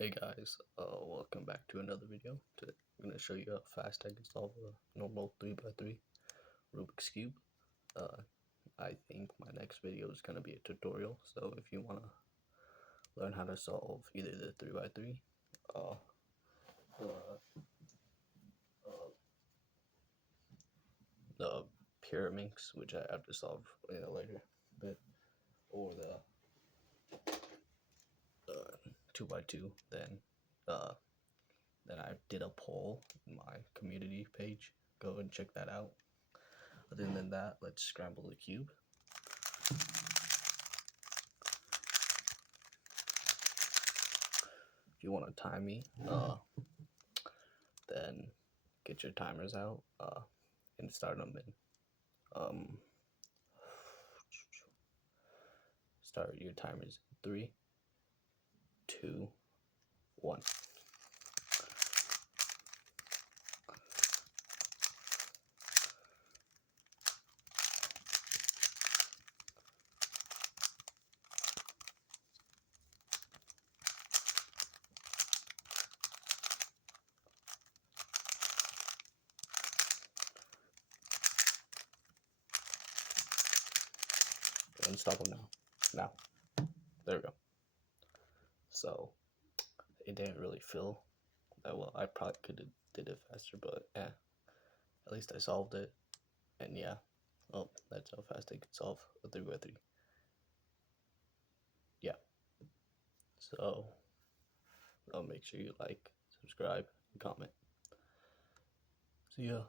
Hey guys, welcome back to another video. Today I'm going to show you how fast I can solve a normal 3x3 Rubik's Cube. I think my next video is going to be a tutorial, so if you want to learn how to solve either the 3x3, uh, the Pyraminx, which I have to solve in a later bit, or the 2x2, then I did a poll in my community page. Go and check that out. Other than that, let's scramble the cube. If you want to time me, then get your timers out and start them in. Start your timers in 3, 2, 1. Go and stop them now. Now, there we go. So it didn't really fill that well. I probably could have did it faster, but yeah, at least I solved it. And yeah, oh, that's how fast I could solve a 3x3. Yeah. So make sure you like, subscribe, and comment. See ya.